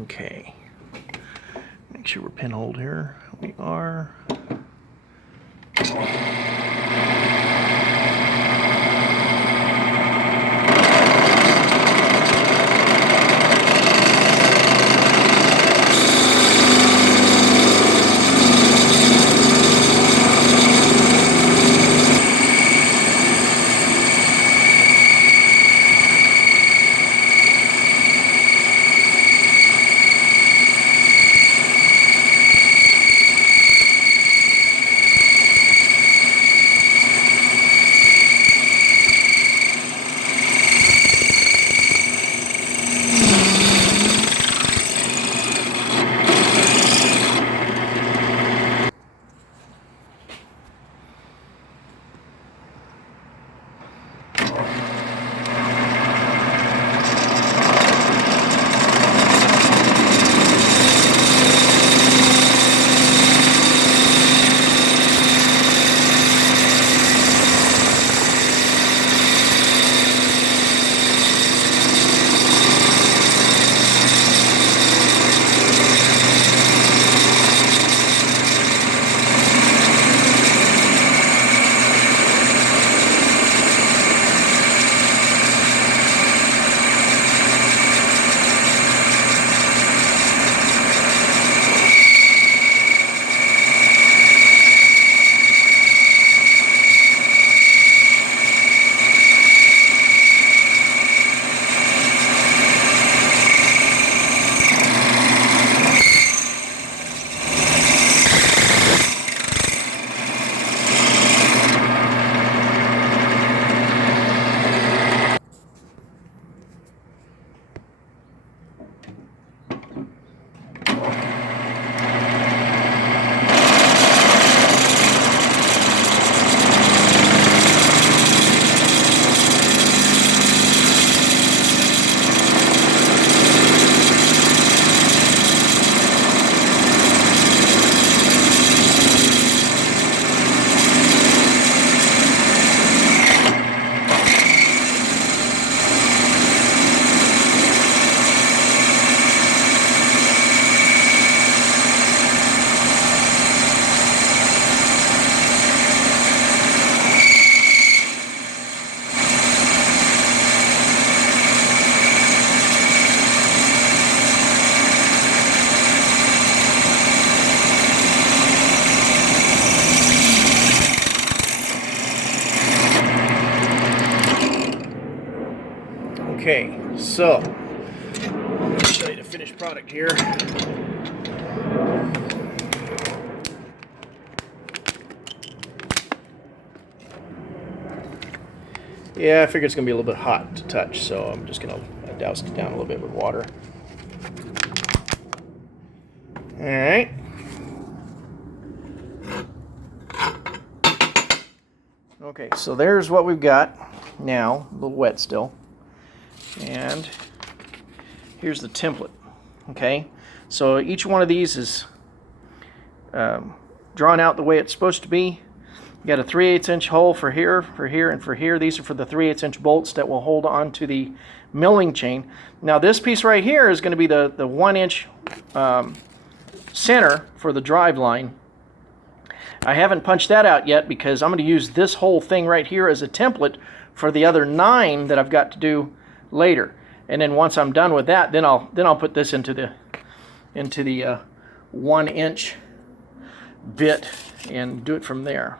Okay. Make sure we're pinholed here. We are. Okay, so I'll show you the finished product here. Yeah, I figure it's going to be a little bit hot to touch, so I'm just going to douse it down a little bit with water. Alright. Okay, so there's what we've got now, a little wet still. And here's the template. Okay, so each one of these is drawn out the way it's supposed to be. You got a 3/8 inch hole for here, and for here. These are for the 3/8 inch bolts that will hold on to the milling chain. Now this piece right here is going to be the 1 inch center for the drive line. I haven't punched that out yet because I'm going to use this whole thing right here as a template for the other 9 that I've got to do later. And then once I'm done with that, then I'll put this into the 1 inch bit and do it from there.